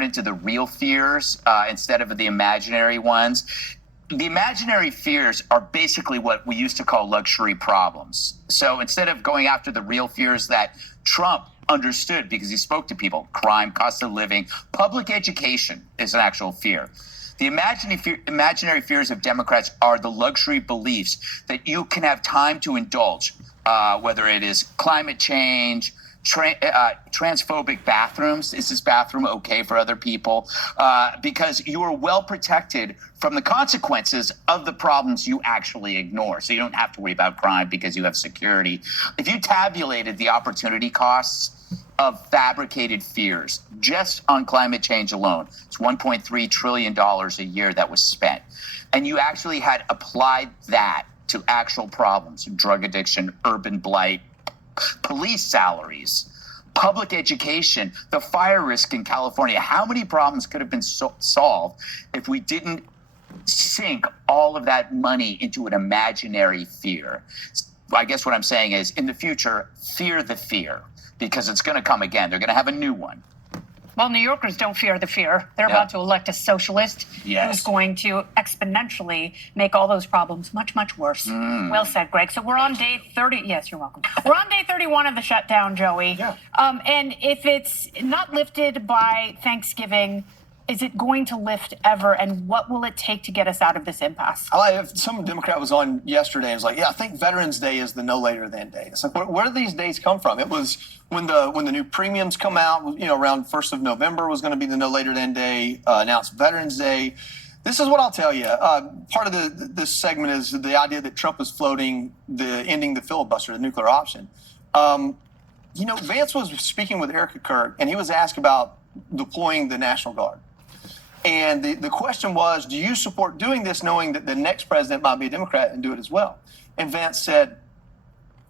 into the real fears instead of the imaginary ones. The imaginary fears are basically what we used to call luxury problems. So instead of going after the real fears that Trump understood because he spoke to people, crime, cost of living, public education is an actual fear. The imaginary fears of Democrats are the luxury beliefs that you can have time to indulge, whether it is climate change, transphobic bathrooms. Is this bathroom okay for other people? Because you are well protected from the consequences of the problems you actually ignore. So you don't have to worry about crime because you have security. If you tabulated the opportunity costs of fabricated fears just on climate change alone, it's $1.3 trillion a year that was spent. And you actually had applied that to actual problems, drug addiction, urban blight, police salaries, public education, the fire risk in California. How many problems could have been solved if we didn't sink all of that money into an imaginary fear? I guess what I'm saying is, in the future, fear the fear, because it's going to come again. They're going to have a new one. Well, New Yorkers don't fear the fear. They're about to elect a socialist who's going to exponentially make all those problems much, much worse. Well said, Greg. So we're on day 30. Yes, you're welcome. We're on day 31 of the shutdown, Joey. Yeah. And if it's not lifted by Thanksgiving, is it going to lift ever? And what will it take to get us out of this impasse? Some Democrat was on yesterday and was like, yeah, I think Veterans Day is the no later than day. It's like, where do these days come from? It was when the new premiums come out, around 1st of November was going to be the no later than day, announced Veterans Day. This is what I'll tell you. Part of this segment is the idea that Trump is floating ending the filibuster, the nuclear option. Vance was speaking with Erica Kirk, and he was asked about deploying the National Guard. And the question was, do you support doing this knowing that the next president might be a Democrat and do it as well? And Vance said,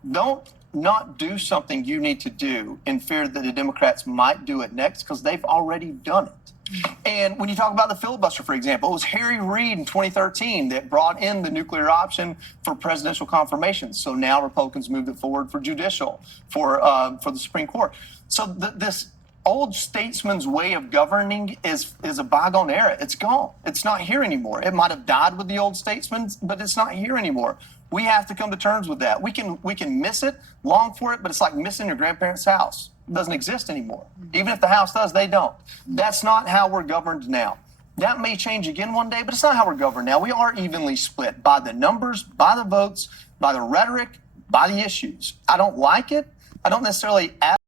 don't not do something you need to do in fear that the Democrats might do it next, because they've already done it. And when you talk about the filibuster, for example, it was Harry Reid in 2013 that brought in the nuclear option for presidential confirmation. So now Republicans moved it forward for judicial, for the Supreme Court. So this old statesman's way of governing is a bygone era. It's gone. It's not here anymore. It might have died with the old statesmen, but it's not here anymore. We have to come to terms with that. We can miss it, long for it, but it's like missing your grandparents' house. It doesn't exist anymore. Even if the house does, they don't. That's not how we're governed now. That may change again one day, but it's not how we're governed now. We are evenly split by the numbers, by the votes, by the rhetoric, by the issues. I don't like it. I don't necessarily